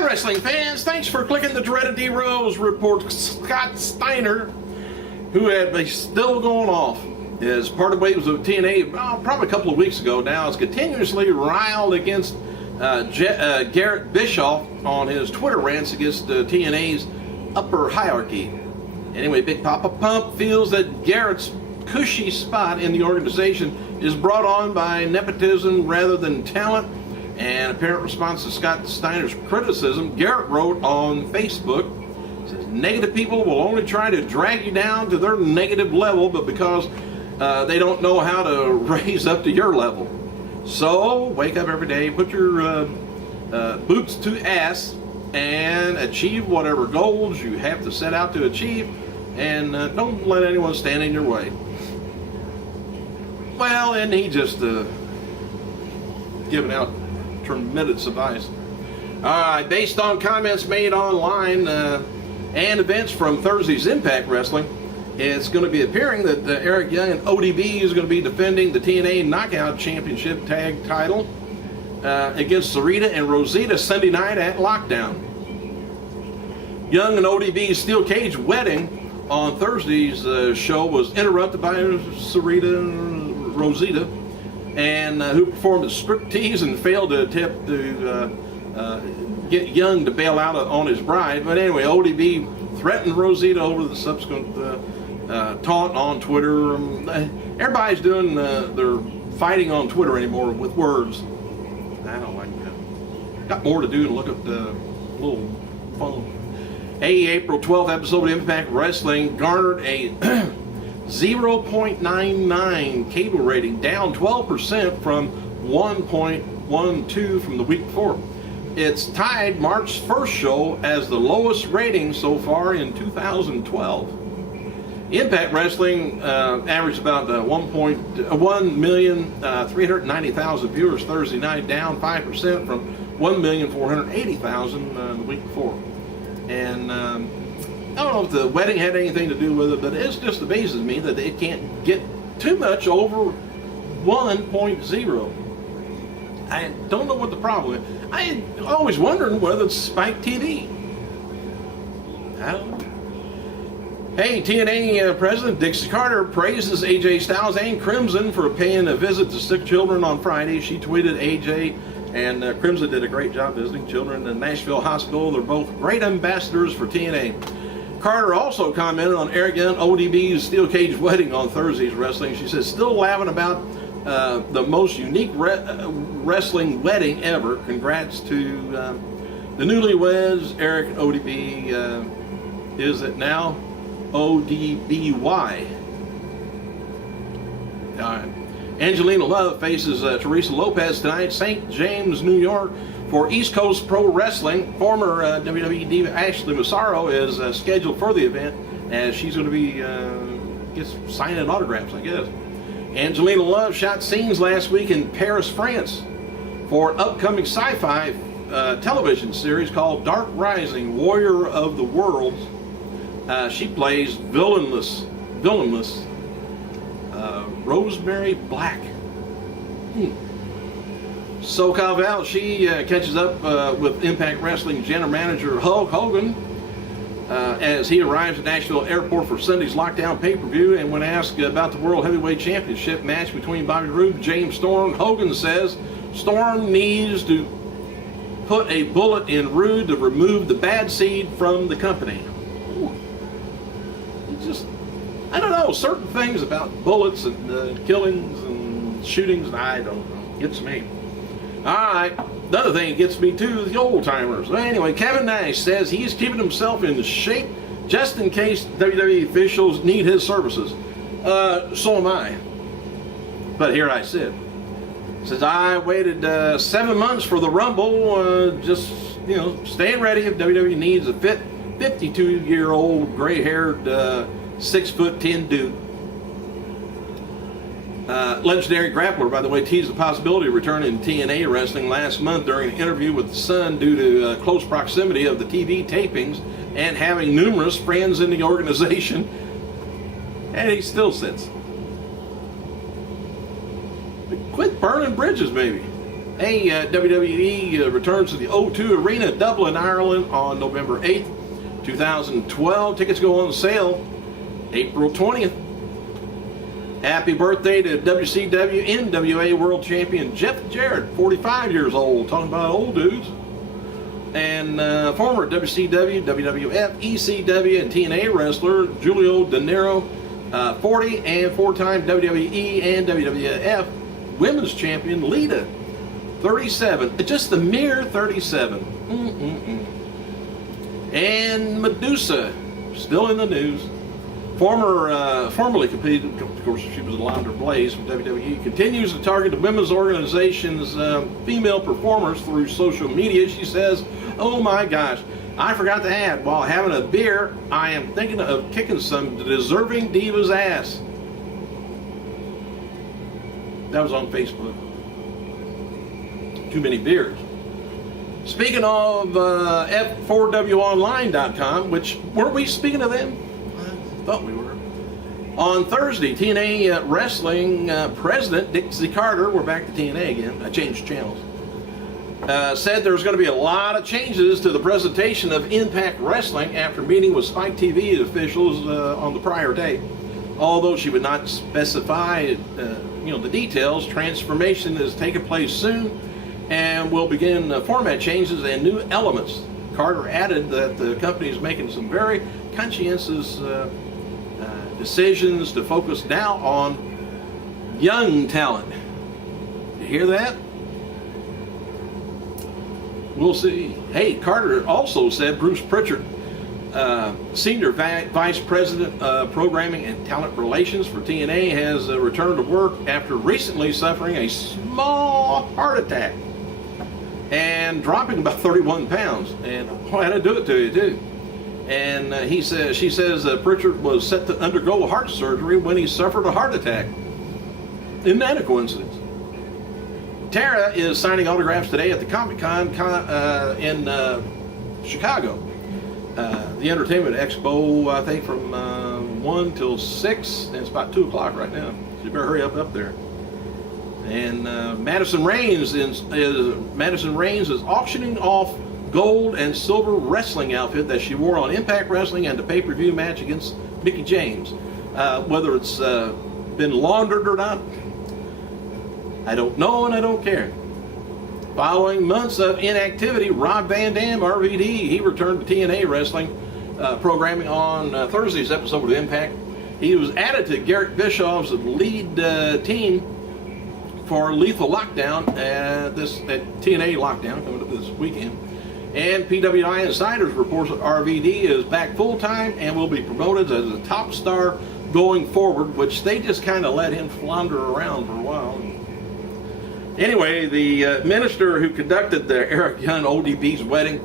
Hi, wrestling fans. Thanks for clicking the dreaded D-Rose report. Scott Steiner, who had been still going off, is part of waves of TNA probably a couple of weeks ago now, is continuously riled against Garrett Bischoff on his Twitter rants against TNA's upper hierarchy. Anyway, Big Papa Pump feels that Garrett's cushy spot in the organization is brought on by nepotism rather than talent. And apparent response to Scott Steiner's criticism, Garrett wrote on Facebook, says, negative people will only try to drag you down to their negative level, but because they don't know how to raise up to your level. So, wake up every day, put your boots to ass, and achieve whatever goals you have to set out to achieve, and don't let anyone stand in your way. Well, and he just giving out tremendous advice. Based on comments made online and events from Thursday's Impact Wrestling, it's going to be appearing that Eric Young and ODB is going to be defending the TNA Knockout Championship Tag title against Sarita and Rosita Sunday night at Lockdown. Young and ODB's steel cage wedding on Thursday's show was interrupted by Sarita and Rosita, and who performed a striptease and failed to attempt to get Young to bail out on his bride. But anyway, ODB threatened Rosita over the subsequent taunt on Twitter. Everybody's doing their fighting on Twitter anymore with words. I don't like that. Got more to do than look at the little phone. April 12th episode of Impact Wrestling garnered a 0.99 cable rating, down 12% from 1.12 from the week before. It's tied March's first show as the lowest rating so far in 2012. Impact Wrestling averaged about 1,390,000 viewers Thursday night, down 5% from 1,480,000 the week before. And I don't know if the wedding had anything to do with it, but it just amazes me that it can't get too much over 1.0. I don't know what the problem is. I always wondering whether it's Spike TV. I don't know. Hey, TNA President Dixie Carter praises AJ Styles and Crimson for paying a visit to sick children on Friday. She tweeted AJ and Crimson did a great job visiting children in Nashville Hospital. They're both great ambassadors for TNA. Carter also commented on Eric Young ODB's steel cage wedding on Thursday's wrestling. She says, still laughing about the most unique wrestling wedding ever. Congrats to the newlyweds, Eric and ODB. Is it now ODBY? Angelina Love faces Teresa Lopez tonight, St. James, New York, for East Coast Pro Wrestling. Former WWE diva Ashley Massaro is scheduled for the event, as she's going to be signing autographs, I guess. Angelina Love shot scenes last week in Paris, France, for an upcoming sci-fi television series called Dark Rising: Warrior of the Worlds. She plays villainless Rosemary Black. SoCal Val, she catches up with Impact Wrestling general manager Hulk Hogan as he arrives at Nashville Airport for Sunday's Lockdown pay-per-view. And when asked about the World Heavyweight Championship match between Bobby Roode and James Storm, Hogan says Storm needs to put a bullet in Roode to remove the bad seed from the company. I don't know, certain things about bullets and killings and shootings, I don't know, gets me. Alright, another thing that gets me too is the old timers. Well, anyway, Kevin Nash says he's keeping himself in shape just in case WWE officials need his services. So am I. But here I sit. Says I waited 7 months for the Rumble, just, staying ready if WWE needs a fit 52-year-old gray-haired 6'10" dude. Legendary grappler, by the way, teased the possibility of returning to TNA wrestling last month during an interview with The Sun due to close proximity of the TV tapings and having numerous friends in the organization. And he still sits. Quit burning bridges, maybe. Hey, WWE returns to the O2 Arena, Dublin, Ireland on November 8th, 2012. Tickets go on sale April 20th. Happy birthday to WCW NWA World Champion Jeff Jarrett, 45 years old. Talking about old dudes. And former WCW, WWF, ECW, and TNA wrestler Julio De Niro, 40, and four-time WWE and WWF Women's Champion Lita, 37. Just a mere 37. And Medusa, still in the news. Formerly competed, of course, she was Alondra Blaze from WWE, continues to target the women's organization's female performers through social media. She says, "Oh my gosh, I forgot to add, while having a beer, I am thinking of kicking some deserving diva's ass." That was on Facebook. Too many beers. Speaking of F4WOnline.com, which, weren't we speaking of them? Thought we were. On Thursday, TNA Wrestling President Dixie Carter, we're back to TNA again, I changed channels, said there's going to be a lot of changes to the presentation of Impact Wrestling after meeting with Spike TV officials on the prior day. Although she would not specify the details, transformation is taking place soon and will begin format changes and new elements. Carter added that the company is making some very conscientious decisions to focus now on young talent. You hear that? We'll see. Hey, Carter also said Bruce Pritchard, Senior Vice President of Programming and Talent Relations for TNA, has returned to work after recently suffering a small heart attack and dropping about 31 pounds. And boy, that'll do it to you too. And she says Pritchard was set to undergo heart surgery when he suffered a heart attack. Isn't that a coincidence? Tara is signing autographs today at the Comic-Con in Chicago. The Entertainment Expo, I think, from 1 till 6, and it's about 2 o'clock right now. So you better hurry up there. And Madison Raines is auctioning off gold and silver wrestling outfit that she wore on Impact Wrestling and the pay-per-view match against Mickie James. Whether it's been laundered or not, I don't know and I don't care. Following months of inactivity, Rob Van Dam, RVD, he returned to TNA Wrestling programming on Thursday's episode of Impact. He was added to Garrett Bischoff's lead team for Lethal Lockdown, at TNA Lockdown coming up this weekend. And PWI Insiders reports that RVD is back full-time and will be promoted as a top star going forward, which they just kind of let him flounder around for a while. Anyway, the minister who conducted the Eric Young ODB's wedding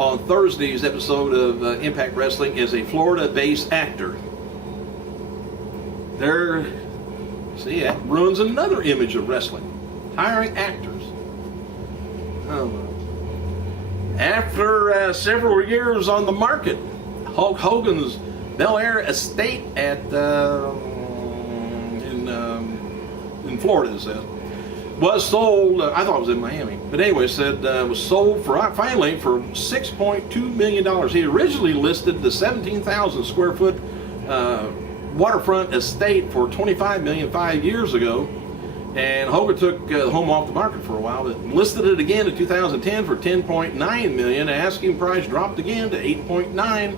on Thursday's episode of Impact Wrestling is a Florida-based actor. See, that ruins another image of wrestling. Hiring actors. Oh, well. After several years on the market, Hulk Hogan's Bel Air estate in Florida, it says, was sold. I thought it was in Miami, but anyway, it said was sold finally for $6.2 million. He originally listed the 17,000 square foot waterfront estate for $25 million 5 years ago. And Hogan took the home off the market for a while, but listed it again in 2010 for $10.9 million. Asking price dropped again to $8.9.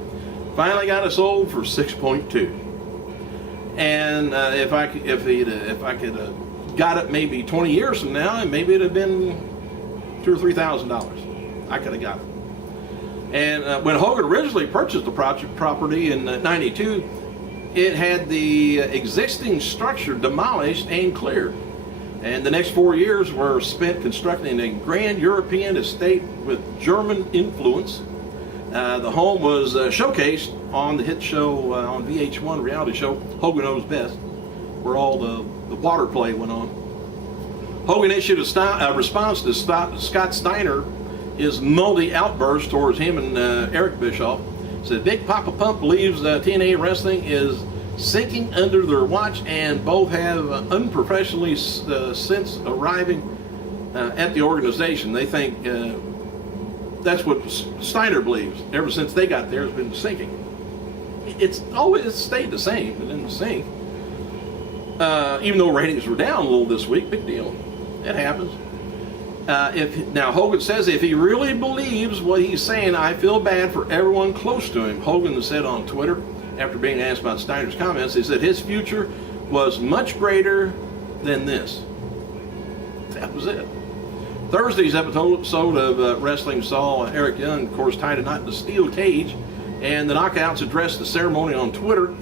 Finally got it sold for $6.2. And if I could got it maybe 20 years from now, and maybe it'd have been $2,000 or $3,000. I could have got it. And when Hogan originally purchased the property in '92, it had the existing structure demolished and cleared. And the next 4 years were spent constructing a grand European estate with German influence. The home was showcased on the hit show on VH1 reality show Hogan Knows Best, where all the water play went on. Hogan issued a response to Scott Steiner, his multi outburst towards him and Eric Bischoff. Said Big Papa Pump believes TNA Wrestling is sinking under their watch, and both have unprofessionally since arriving at the organization. They think that's what Steiner believes. Ever since they got there, it's been sinking. It's always stayed the same. It didn't sink. Even though ratings were down a little this week, big deal. It happens. Now Hogan says if he really believes what he's saying, I feel bad for everyone close to him. Hogan said on Twitter after being asked about Steiner's comments, he said his future was much greater than this. That was it. Thursday's episode of Wrestling saw Eric Young, of course, tied a knot in a steel cage, and the Knockouts addressed the ceremony on Twitter.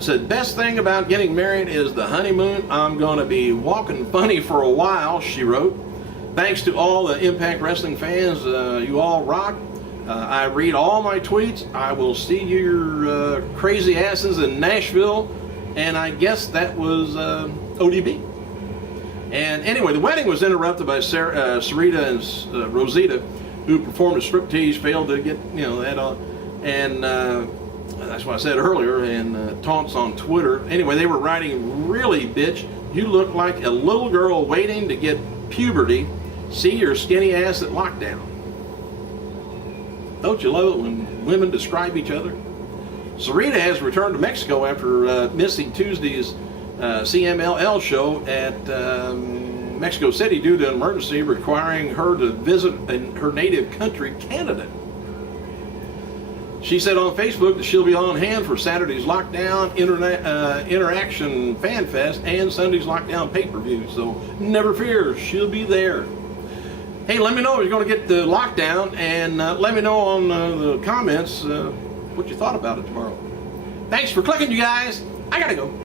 Said, best thing about getting married is the honeymoon. I'm going to be walking funny for a while, she wrote. Thanks to all the Impact Wrestling fans. You all rock. I read all my tweets. I will see your crazy asses in Nashville. And I guess that was ODB. And anyway, the wedding was interrupted by Sarita and Rosita, who performed a striptease, failed to get that on. And that's what I said earlier, and taunts on Twitter. Anyway, they were writing, really, bitch, you look like a little girl waiting to get puberty. See your skinny ass at lockdown. Don't you love it when women describe each other? Sarita has returned to Mexico after missing Tuesday's CMLL show at Mexico City due to an emergency requiring her to visit in her native country, Canada. She said on Facebook that she'll be on hand for Saturday's Lockdown Interaction Fan Fest and Sunday's Lockdown pay-per-view. So never fear, she'll be there. Hey, let me know if you're going to get the lockdown, and let me know on the comments what you thought about it tomorrow. Thanks for clicking, you guys. I gotta go.